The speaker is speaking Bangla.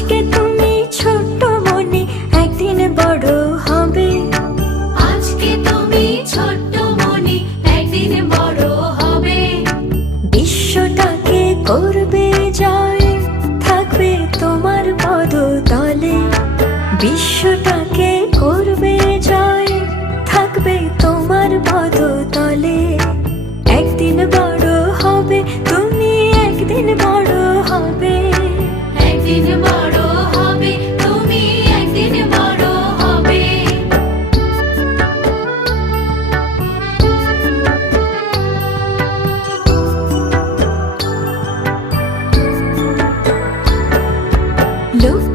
আজকে তুমি ছোট্ট মনে একদিন বড় হবে। আজকে তুমি ছোট্ট মনে একদিন বড় হবে। বিশ্বটাকে করবে জয়, থাকবে তোমার পদতলে। বিশ্বটাকে করবে জয়, থাকবে তোমার পদতলে। একদিন বড় হবে তুমি, একদিন বড় হবে। একদিন বড় হবে তুমি, একদিন বড় হবে। লোক